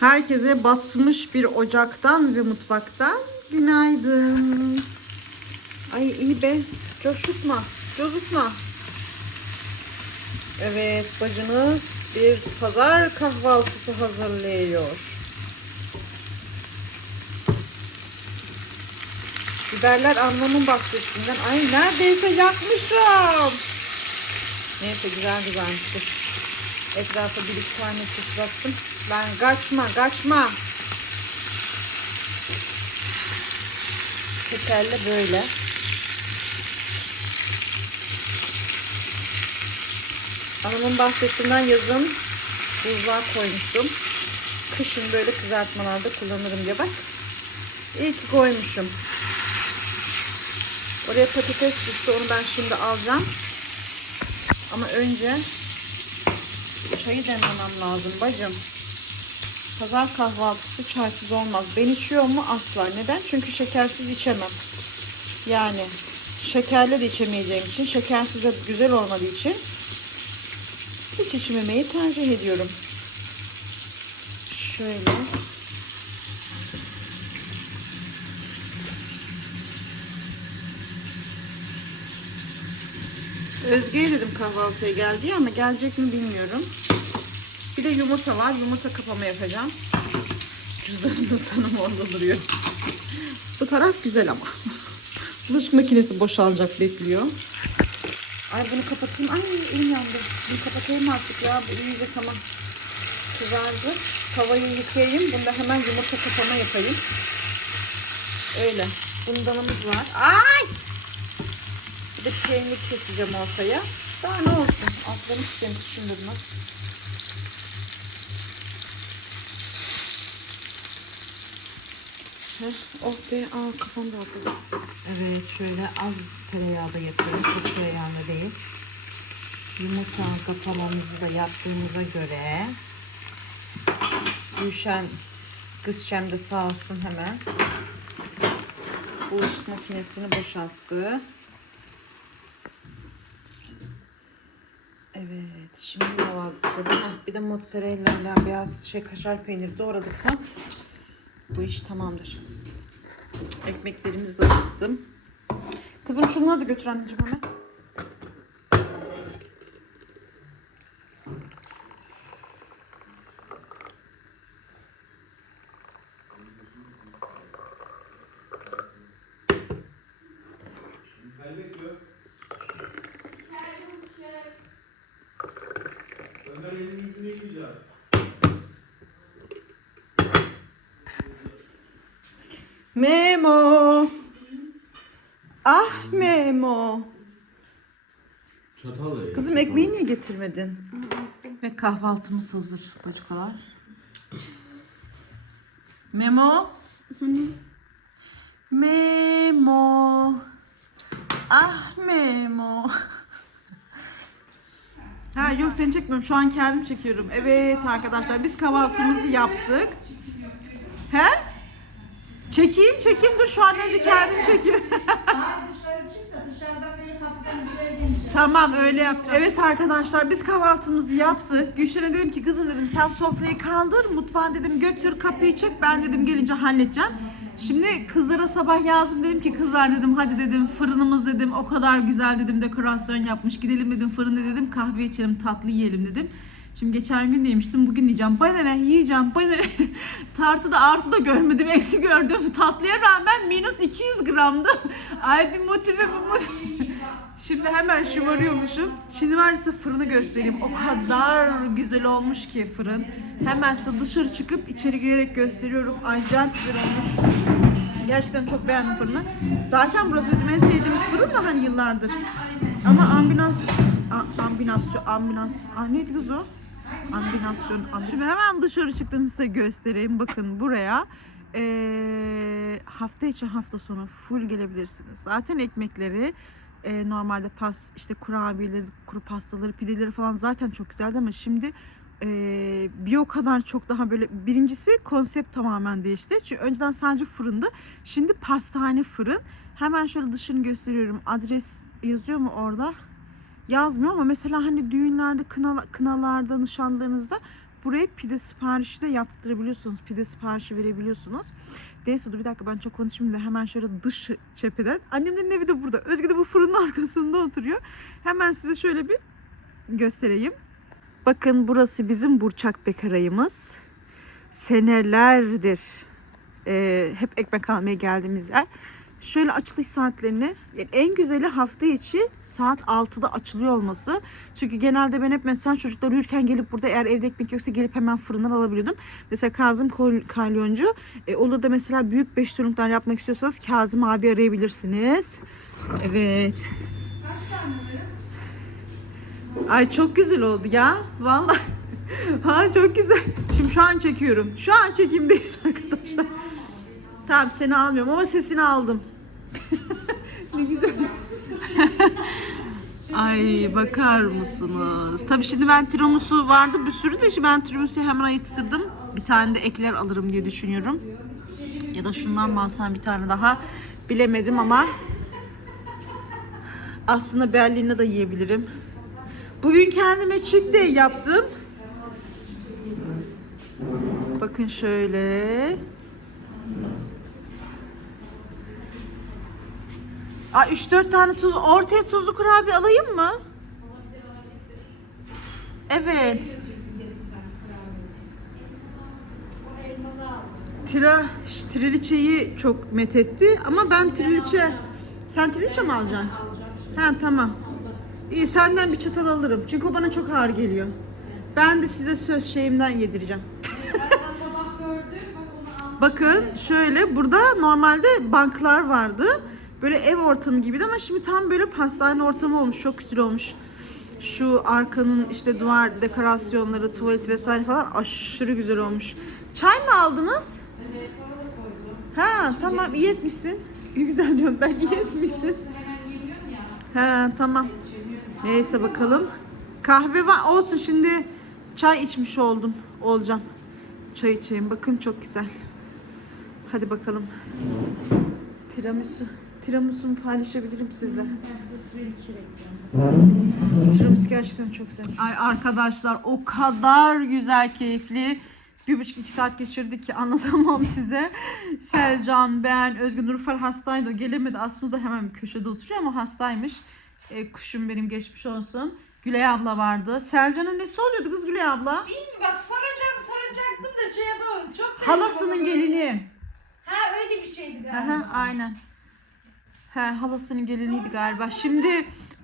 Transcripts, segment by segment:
Herkese batmış bir ocaktan ve mutfaktan günaydın. Ay iyi be. Coşutma. Cozutma. Evet bacınız bir pazar kahvaltısı hazırlıyor. Biberler anlamın bahçesinden. Ay neredeyse yakmışım. Neyse güzel güzelmiş. Etrafa bir iki tane sıçrattım. Ben kaçma kaçma. Şekerle böyle. Anamın bahçesinden yazın buzluğa koymuştum. Kışın böyle kızartmalarda kullanırım diye bak. İyi ki koymuşum. Oraya patates düştü. Onu ben şimdi alacağım. Ama önce çayı demlemem lazım bacım. Pazar kahvaltısı çaysız olmaz. Ben içiyor mu? Asla. Neden? Çünkü şekersiz içemem. Yani şekerli de içemeyeceğim için, şekersiz de güzel olmadığı için hiç içmemeyi tercih ediyorum. Şöyle. Özge'ye dedim kahvaltıya geldi ama gelecek mi bilmiyorum. Bir de yumurta var. Yumurta kapama yapacağım. Cüzdanım da sanırım orada duruyor. Bu taraf güzel ama. Bulaşık makinesi boşalacak bekliyor. Ay bunu kapatayım. Ay elim yandı. Bunu kapatayım artık ya. Bu iyice tamam. Kızardı. Tavayı yıkayayım. Bunda hemen yumurta kapama yapayım. Öyle. Bundanımız var. Ay! Bir de peynir keseceğim ortaya. Daha ne olsun. Altlarını çizeyim şimdi Heh, oh be, aa kafam rahatladı. Evet şöyle az tereyağı da yapıyorum. Çok tereyağında değil. Yumurta kapamamızı da yaptığımıza göre Gülşen, Gülşen de sağ olsun hemen. Bulaşık makinesini boşalttı. Evet, şimdi ne var sırada? Heh, bir de mozzarella ile beyaz şey kaşar peyniri doğradık mı? Bu iş tamamdır. Ekmeklerimizi de ısıttım. Kızım şunları da götür anneciğim hemen. Ömer elini yüzünü yıkayacak. Memo. Ah Memo. Çatal ya. Kızım ekmeği niye getirmedin? ve kahvaltımız hazır bacıkalar. Memo. Memo. Ah Memo. Ha yok seni çekmiyorum. Şu an kendim çekiyorum. Evet arkadaşlar biz kahvaltımızı yaptık. He? Çekeyim çekeyim dur şu an önce kendim çekiyorum. Tamam öyle yapacağım. Evet arkadaşlar biz kahvaltımızı yaptık. Gülşen'e dedim ki kızım dedim sen sofrayı kaldır mutfağa dedim götür kapıyı çek ben dedim gelince halledeceğim. Şimdi kızlara sabah yazdım dedim ki kızlar dedim hadi dedim fırınımız dedim o kadar güzel dedim dekorasyon yapmış gidelim dedim fırında dedim kahve içelim tatlı yiyelim dedim. Şimdi geçen gün yemiştim bugün diyeceğim bana ne yiyeceğim bana ne tartıda artı da görmedim eksi gördüm tatlıya rağmen minus 200 gramdı. Ay bir motive bir motive. Şimdi hemen şımarıyormuşum. Şimdi var size fırını göstereyim. O kadar güzel olmuş ki fırın. Hemen size dışarı çıkıp içeri girerek gösteriyorum. Acayip güzel olmuş. Gerçekten çok beğendim fırını. Zaten burası bizim en sevdiğimiz fırın da hani yıllardır. Ama ambinans, ambinasyon, ambinans, aa, neydi kız o? Ambinasyon, amb- Şimdi hemen dışarı çıktım size göstereyim. Bakın buraya. Ee, hafta içi hafta sonu full gelebilirsiniz. Zaten ekmekleri e, normalde pas işte kurabiyeleri, kuru pastaları, pideleri falan zaten çok güzeldi ama şimdi e, bir o kadar çok daha böyle birincisi konsept tamamen değişti. Çünkü önceden sadece fırındı. Şimdi pastane fırın. Hemen şöyle dışını gösteriyorum. Adres yazıyor mu orada? Yazmıyor ama mesela hani düğünlerde, kına, kınalarda, nişanlarınızda buraya pide siparişi de yaptırabiliyorsunuz. Pide siparişi verebiliyorsunuz. Neyse dur bir dakika ben çok konuşmayayım da hemen şöyle dış cepheden. Annemlerin evi de burada. Özge de bu fırının arkasında oturuyor. Hemen size şöyle bir göstereyim. Bakın burası bizim Burçak Bekarayımız. Senelerdir e, hep ekmek almaya geldiğimiz yer. Şöyle açılış saatlerini yani en güzeli hafta içi saat 6'da açılıyor olması. Çünkü genelde ben hep mesela çocuklar uyurken gelip burada eğer evde ekmek yoksa gelip hemen fırından alabiliyordum. Mesela Kazım Kalyoncu. E, olur da mesela büyük 5 turunuklar yapmak istiyorsanız Kazım abi arayabilirsiniz. Evet. Ay çok güzel oldu ya. Vallahi. Ha çok güzel. Şimdi şu an çekiyorum. Şu an çekimdeyiz arkadaşlar. Tamam seni almıyorum ama sesini aldım. ne güzel. Ay bakar mısınız? Tabii şimdi ben tiramisu vardı bir sürü de şimdi ben tiramisu'yu hemen ayırttırdım. Bir tane de ekler alırım diye düşünüyorum. Ya da şundan mı bir tane daha bilemedim ama aslında Berlin'de de yiyebilirim. Bugün kendime cheat day yaptım. Bakın şöyle. Aa 3-4 tane tuz, ortaya tuzlu kurabiye alayım mı? Evet. Tira, triliçeyi çok methetti ama ben triliçe... Sen triliçe mi alacaksın? Ha tamam. İyi senden bir çatal alırım. Çünkü o bana çok ağır geliyor. Ben de size söz şeyimden yedireceğim. Bakın şöyle burada normalde banklar vardı. Böyle ev ortamı gibiydi ama şimdi tam böyle pastane ortamı olmuş. Çok güzel olmuş. Şu arkanın işte duvar dekorasyonları, tuvalet vesaire falan aşırı güzel olmuş. Çay mı aldınız? Evet sana da koydum. Ha tamam iyi etmişsin. Güzel diyorum ben iyi etmişsin. Ha tamam. Neyse bakalım. Kahve var olsun şimdi çay içmiş oldum. Olacağım. Çay içeyim. Bakın çok güzel. Hadi bakalım. Tiramisu. Tiramisu'mu paylaşabilirim sizle. Tiramisu gerçekten çok güzel. Ay arkadaşlar o kadar güzel keyifli. Bir buçuk iki saat geçirdik ki anlatamam size. Selcan, ben, Özgür Nurfar hastaydı. O gelemedi. Aslında da hemen bir köşede oturuyor ama hastaymış. E, kuşum benim geçmiş olsun. Gülay abla vardı. Selcan'ın nesi oluyordu kız Gülay abla? Bilmiyorum bak saracağım saracaktım da şey yapamadım. Çok sevdim Halasının gelini. Ha öyle bir şeydi galiba. Aha, aynen. He, halasının geliniydi galiba. Şimdi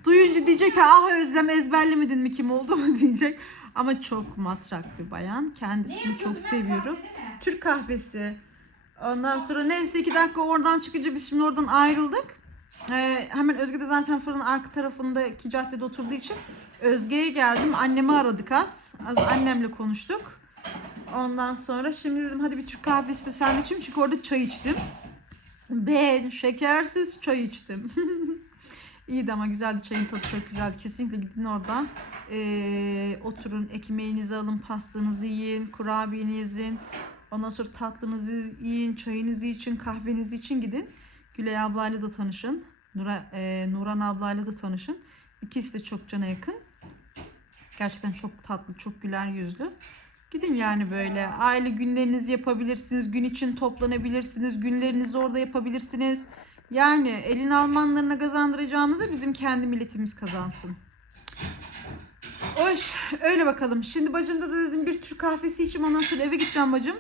duyunca diyecek ki ah Özlem ezberlemedin mi kim oldu mu diyecek. Ama çok matrak bir bayan. Kendisini çok seviyorum. Türk kahvesi. Ondan sonra neyse iki dakika oradan çıkınca biz şimdi oradan ayrıldık. Ee, hemen Özge de zaten fırının arka tarafındaki caddede oturduğu için Özge'ye geldim. Annemi aradık az. Az annemle konuştuk. Ondan sonra şimdi dedim hadi bir Türk kahvesi de sen içeyim çünkü orada çay içtim. Ben şekersiz çay içtim. İyiydi ama güzeldi çayın tadı çok güzeldi. Kesinlikle gidin oradan. Ee, oturun ekmeğinizi alın, pastanızı yiyin, kurabiyenizi. Ondan sonra tatlınızı yiyin, çayınızı için, kahvenizi için gidin. Gülay ablayla da tanışın. Nura, e, Nuran ablayla da tanışın. İkisi de çok cana yakın. Gerçekten çok tatlı, çok güler yüzlü. Gidin yani böyle aile günlerinizi yapabilirsiniz. Gün için toplanabilirsiniz. Günlerinizi orada yapabilirsiniz. Yani elin Almanlarına kazandıracağımızı bizim kendi milletimiz kazansın. Oy, öyle bakalım. Şimdi bacımda da dedim bir Türk kahvesi içeyim ondan sonra eve gideceğim bacım.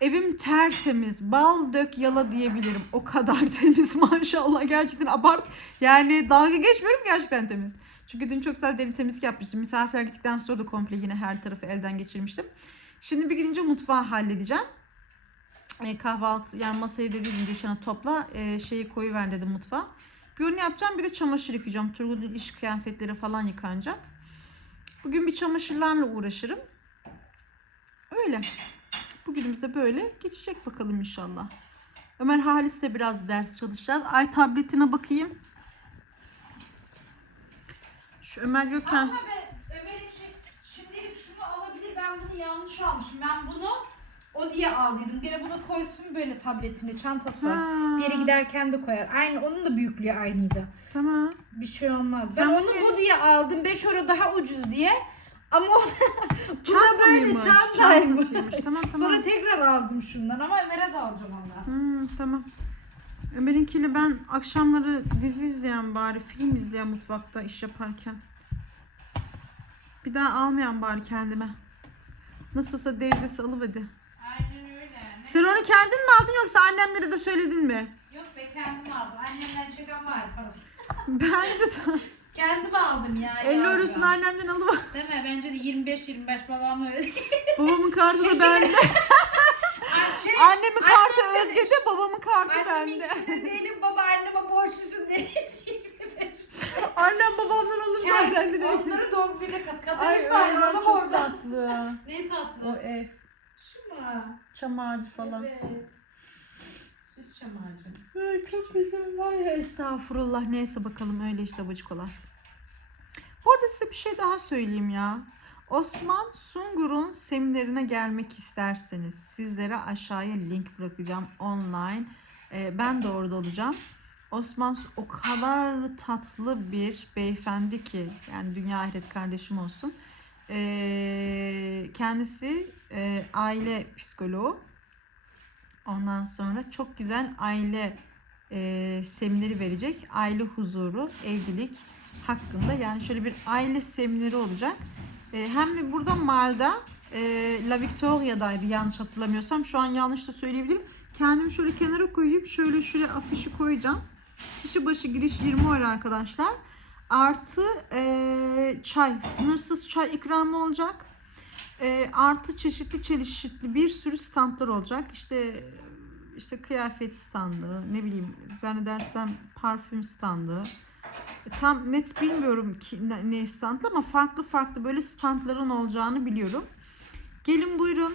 Evim tertemiz. Bal dök yala diyebilirim. O kadar temiz maşallah. Gerçekten abart. Yani dalga geçmiyorum gerçekten temiz. Çünkü dün çok güzel deri temizlik yapmıştım. Misafirler gittikten sonra da komple yine her tarafı elden geçirmiştim. Şimdi bir gidince mutfağı halledeceğim. E, kahvaltı yani masayı dediğim Gülşen'e topla e, şeyi koyuver dedim mutfağa. Bir onu yapacağım bir de çamaşır yıkayacağım. Turgut'un iş kıyafetleri falan yıkanacak. Bugün bir çamaşırlarla uğraşırım. Öyle. Bugünümüz de böyle geçecek bakalım inşallah. Ömer Halis'le biraz ders çalışacağız. Ay tabletine bakayım. Şu Ömer be, Ömer'in şey, şimdilik şunu alabilir ben bunu yanlış almışım. Ben bunu o diye aldıydım. Gene bunu koysun böyle tabletini, çantası. Ha. Bir yere giderken de koyar. Aynı onun da büyüklüğü aynıydı. Tamam. Bir şey olmaz. Sen Ben onu bu diye aldım. 5 euro daha ucuz diye. Ama o bu da böyle çantaymış. Tamam tamam. Sonra tekrar aldım şundan ama Ömer'e de alacağım ondan. Hmm, tamam. Ömer'inkiyle ben akşamları dizi izleyen bari, film izleyen mutfakta iş yaparken. Bir daha almayan bari kendime. Nasılsa Deyzesi alıverdi. Aynen öyle. Sen onu kendin mi aldın yoksa annemlere de söyledin mi? Yok be kendim aldım. Annemden çeken var parası. Bence de. Kendim aldım ya. 50 ya. eurosunu annemden alıver. Değil mi? Bence de 25-25 babamla öyle. Babamın kartı da bende. Şey, Annemin kartı annem demiş. Özge'de, babamın kartı Annem bende. ikisini değilim baba anneme borçlusun deriz 25. Annem babamdan alın zaten dedi. Onları doğum gününe kat. Ay Katarım bari öyle çok orada. tatlı. Ne tatlı. O ev, Şu mu? çam ağacı falan. Evet. Süs çam ağacı. Ay çok güzel var ya estağfurullah. Neyse bakalım öyle işte bacıkolar. Bu arada size bir şey daha söyleyeyim ya. Osman Sungur'un seminerine gelmek isterseniz sizlere aşağıya link bırakacağım online. Ee, ben de orada olacağım. Osman o kadar tatlı bir beyefendi ki yani dünya ahiret kardeşim olsun. Ee, kendisi e, aile psikoloğu. Ondan sonra çok güzel aile e, semineri verecek. Aile huzuru, evlilik hakkında. Yani şöyle bir aile semineri olacak. E, hem de burada Mal'da e, La Victoria'daydı yanlış hatırlamıyorsam. Şu an yanlış da söyleyebilirim. Kendimi şöyle kenara koyup şöyle şuraya afişi koyacağım. Kişi başı giriş 20 euro arkadaşlar. Artı e, çay, sınırsız çay ikramı olacak. E, artı çeşitli çeşitli bir sürü standlar olacak. İşte işte kıyafet standı, ne bileyim zannedersem parfüm standı. E, Tam net bilmiyorum ki ne, standlı ama farklı farklı böyle standların olacağını biliyorum. Gelin buyurun.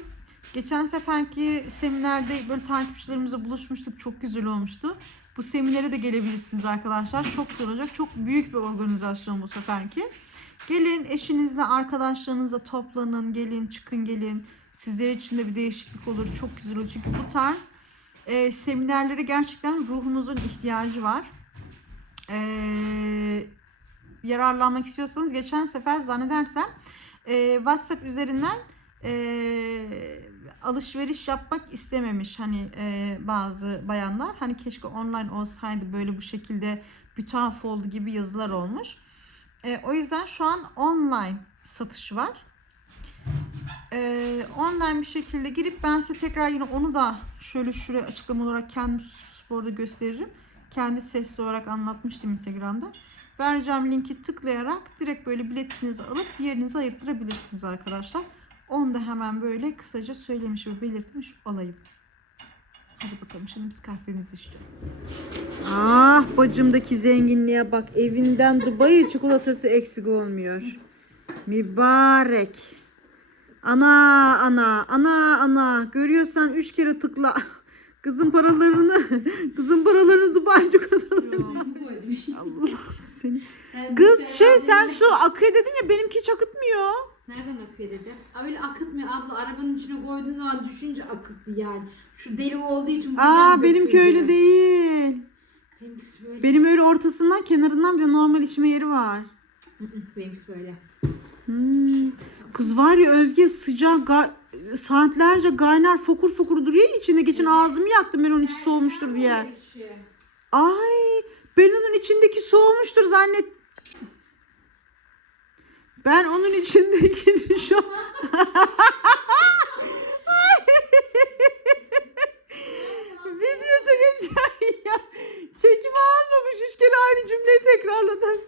Geçen seferki seminerde böyle takipçilerimizle buluşmuştuk. Çok güzel olmuştu. Bu seminere de gelebilirsiniz arkadaşlar. Çok güzel olacak. Çok büyük bir organizasyon bu seferki. Gelin eşinizle, arkadaşlarınızla toplanın. Gelin, çıkın gelin. Sizler için de bir değişiklik olur. Çok güzel olur. Çünkü bu tarz e, seminerlere gerçekten ruhunuzun ihtiyacı var. E, yararlanmak istiyorsanız geçen sefer zannedersem e, WhatsApp üzerinden e, alışveriş yapmak istememiş hani e, bazı bayanlar. Hani keşke online olsaydı böyle bu şekilde bütaf oldu gibi yazılar olmuş. E, o yüzden şu an online satış var. E, online bir şekilde girip ben size tekrar yine onu da şöyle şuraya açıklama olarak kendi sporda gösteririm. Kendi sesli olarak anlatmıştım Instagram'da. Vereceğim linki tıklayarak direkt böyle biletinizi alıp yerinizi ayırttırabilirsiniz arkadaşlar. Onu da hemen böyle kısaca söylemiş ve belirtmiş olayım. Hadi bakalım şimdi biz kahvemizi içeceğiz. Ah bacımdaki zenginliğe bak. Evinden Dubai çikolatası eksik olmuyor. Mübarek. Ana ana ana ana görüyorsan üç kere tıkla. Kızın paralarını kızın paralarını Dubai çikolatalarını. Allah seni. Kız şey sen su akıyor dedin ya benimki hiç akıtmıyor. Nereden akıyor dedim. Öyle akıtmıyor abla. Arabanın içine koyduğun zaman düşünce akıttı yani. Şu deli olduğu için Aa benimki öyle değil. Benimkisi böyle. Benim öyle ortasından kenarından bir de normal içme yeri var. Benimkisi böyle. Hmm. Kız var ya Özge sıcak saatlerce kaynar fokur fokur duruyor içinde. Geçen ağzımı yaktım ben onun içi soğumuştur diye. Ay ben onun içindeki soğumuştur zannet. Ben onun içindeki şu. Video çekeceğim ya. Çekim almamış. Üç kere aynı cümleyi tekrarladım.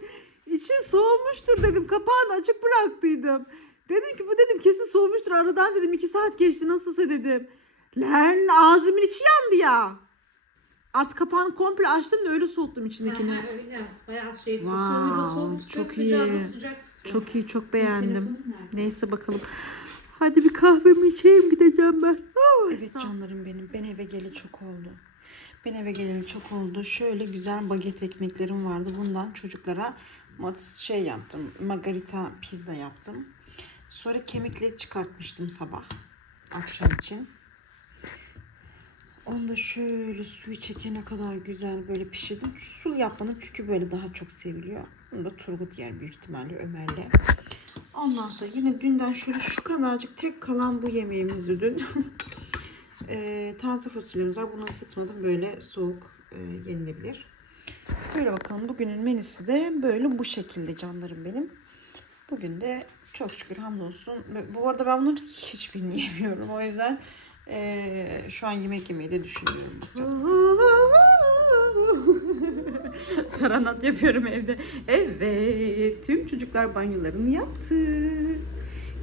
İçin soğumuştur dedim. Kapağını açık bıraktıydım. Dedim ki bu dedim kesin soğumuştur. Aradan dedim iki saat geçti nasılsa dedim. Lan ağzımın içi yandı ya. Artık kapağını komple açtım da öyle soğuttum içindekini. Ha, öyle. Bayağı şey. Wow, soğuk çok sıcağı iyi. sıcak tutuyor. Çok iyi çok beğendim. Neyse bakalım. Hadi bir kahvemi içeyim gideceğim ben. evet canlarım benim. Ben eve geleli çok oldu. Ben eve geleli çok oldu. Şöyle güzel baget ekmeklerim vardı. Bundan çocuklara şey yaptım. Margarita pizza yaptım. Sonra kemikle çıkartmıştım sabah. Akşam için. Onu da şöyle suyu çekene kadar güzel böyle pişirdim. Su yapmadım çünkü böyle daha çok seviliyor. Bunu da Turgut yer büyük ihtimalle Ömer'le. Ondan sonra yine dünden şöyle şu kadarcık tek kalan bu yemeğimizdi dün. Eee taze fasulyemiz var. Bunu ısıtmadım. Böyle soğuk e, yenilebilir. Böyle bakalım. Bugünün menüsü de böyle bu şekilde canlarım benim. Bugün de çok şükür hamdolsun. Bu arada ben bunların hiçbirini yemiyorum. O yüzden eee, şu an yemek yemeyi de düşünüyorum. Bakacağız. Saranat yapıyorum evde. Evet. Tüm çocuklar banyolarını yaptı.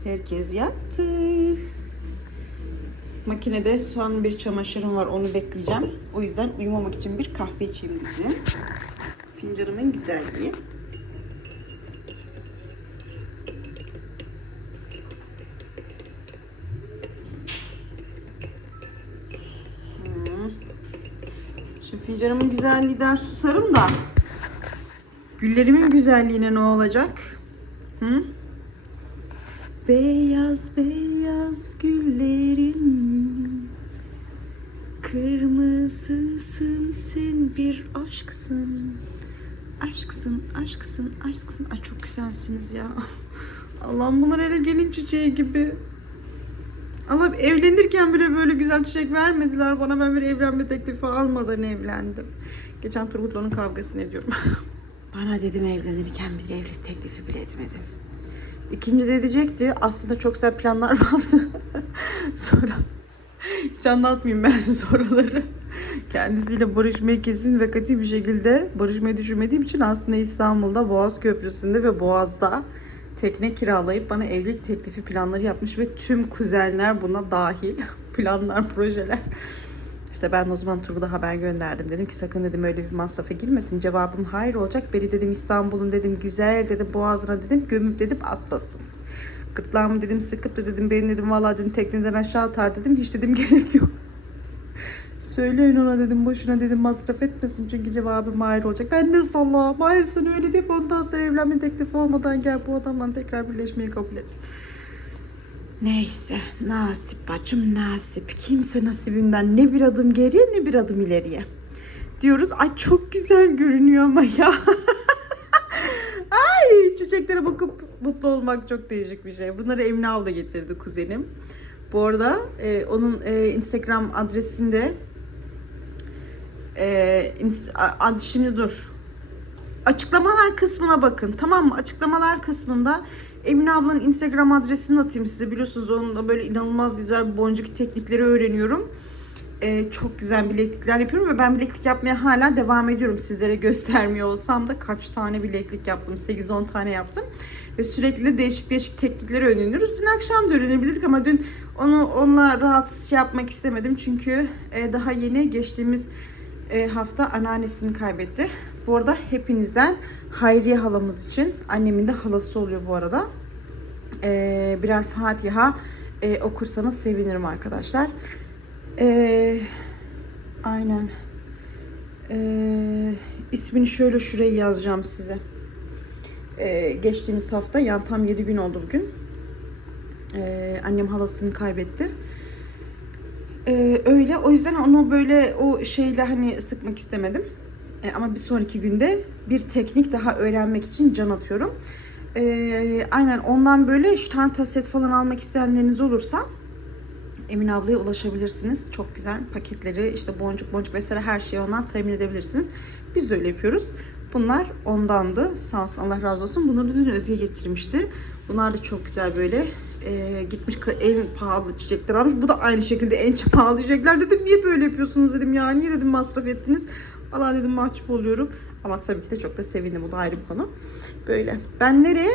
Herkes yattı. Makinede son bir çamaşırım var. Onu bekleyeceğim. O yüzden uyumamak için bir kahve içeyim dedim. Fincanımın güzelliği. Şimdi fincanımın güzelliği der susarım da. Güllerimin güzelliğine ne olacak? Hı? Beyaz beyaz güllerin Kırmızısın sen bir aşksın. Aşksın, aşksın, aşksın. Ay çok güzelsiniz ya. Allah'ım bunlar hele gelin çiçeği gibi Allah evlenirken bile böyle güzel çiçek vermediler bana. Ben bir evlenme teklifi almadan evlendim. Geçen Turgut'la onun kavgasını ediyorum. bana dedim evlenirken bir evlilik teklifi bile etmedin. İkinci de diyecekti. Aslında çok güzel planlar vardı. Sonra hiç anlatmayayım ben size soruları. Kendisiyle barışmayı kesin ve katı bir şekilde barışmayı düşünmediğim için aslında İstanbul'da Boğaz Köprüsü'nde ve Boğaz'da tekne kiralayıp bana evlilik teklifi planları yapmış ve tüm kuzenler buna dahil. Planlar, projeler. İşte ben o zaman Turgut'a haber gönderdim. Dedim ki sakın dedim öyle bir masrafa girmesin. Cevabım hayır olacak. Beni dedim İstanbul'un dedim güzel dedim boğazına dedim gömüp dedim atmasın. Gırtlağımı dedim sıkıp da dedim beni dedim valla dedim tekneden aşağı atar dedim. Hiç dedim gerek yok. Söyleyin ona dedim boşuna dedim masraf etmesin çünkü cevabım hayır olacak. Ben ne salağım hayır sen öyle deyip ondan sonra evlenme teklifi olmadan gel bu adamla tekrar birleşmeyi kabul et. Neyse nasip bacım nasip. Kimse nasibinden ne bir adım geriye ne bir adım ileriye. Diyoruz ay çok güzel görünüyor ama ya. ay çiçeklere bakıp mutlu olmak çok değişik bir şey. Bunları Emine abla getirdi kuzenim. Bu arada e, onun e, Instagram adresinde e, ad, şimdi dur. Açıklamalar kısmına bakın. Tamam mı? Açıklamalar kısmında Emine ablanın Instagram adresini atayım size. Biliyorsunuz onun da böyle inanılmaz güzel boncuk teknikleri öğreniyorum. Ee, çok güzel bileklikler yapıyorum ve ben bileklik yapmaya hala devam ediyorum. Sizlere göstermiyor olsam da kaç tane bileklik yaptım. 8-10 tane yaptım. Ve sürekli de değişik değişik teknikleri öğreniyoruz. Dün akşam da öğrenebilirdik ama dün onu onunla rahat şey yapmak istemedim. Çünkü e, daha yeni geçtiğimiz e, hafta anneannesini kaybetti. Bu arada hepinizden Hayriye halamız için, annemin de halası oluyor bu arada. E, birer Fatiha e, okursanız sevinirim arkadaşlar. Aynen. E, ismini şöyle şuraya yazacağım size. Geçtiğimiz hafta yani tam 7 gün oldu bugün. Annem halasını kaybetti. Ee, öyle. O yüzden onu böyle o şeyle hani sıkmak istemedim. Ee, ama bir sonraki günde bir teknik daha öğrenmek için can atıyorum. Ee, aynen ondan böyle ştanta set falan almak isteyenleriniz olursa Emine ablaya ulaşabilirsiniz. Çok güzel paketleri işte boncuk boncuk vesaire her şeyi ondan temin edebilirsiniz. Biz de öyle yapıyoruz. Bunlar ondandı. Sağ olsun Allah razı olsun. Bunları dün Özge getirmişti. Bunlar da çok güzel böyle e, gitmiş en pahalı çiçekler almış. Bu da aynı şekilde en pahalı çiçekler. Dedim niye böyle yapıyorsunuz dedim ya. Niye dedim masraf ettiniz. Valla dedim mahcup oluyorum. Ama tabii ki de çok da sevindim. Bu da ayrı bir konu. Böyle. Ben nereye?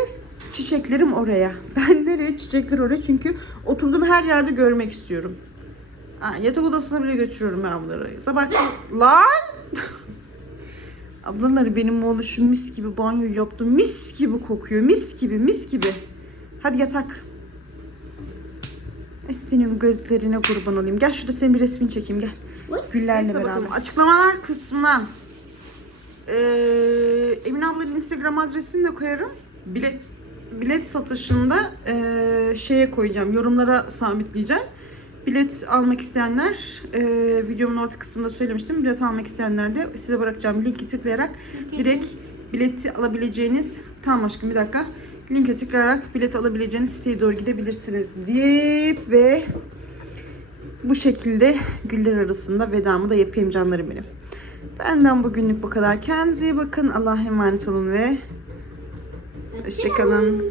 Çiçeklerim oraya. Ben nereye? Çiçekler oraya. Çünkü oturduğum her yerde görmek istiyorum. Ha, yatak odasına bile götürüyorum ben bunları. Sabah lan Ablaları benim oğlu şu mis gibi banyo yaptı. Mis gibi kokuyor. Mis gibi, mis gibi. Hadi yatak. Ay senin gözlerine kurban olayım. Gel şurada senin bir resmini çekeyim gel. Güllerle Neyse beraber. bakalım. Açıklamalar kısmına ee, Emine ablanın Instagram adresini de koyarım. Bilet bilet satışında ee, şeye koyacağım. Yorumlara sabitleyeceğim. Bilet almak isteyenler e, videomun orta kısmında söylemiştim. Bilet almak isteyenler de size bırakacağım linki tıklayarak direkt bileti alabileceğiniz tam aşkım bir dakika linke tıklayarak bilet alabileceğiniz siteye doğru gidebilirsiniz deyip ve bu şekilde güller arasında vedamı da yapayım canlarım benim. Benden bugünlük bu kadar. Kendinize iyi bakın. Allah'a emanet olun ve hoşçakalın.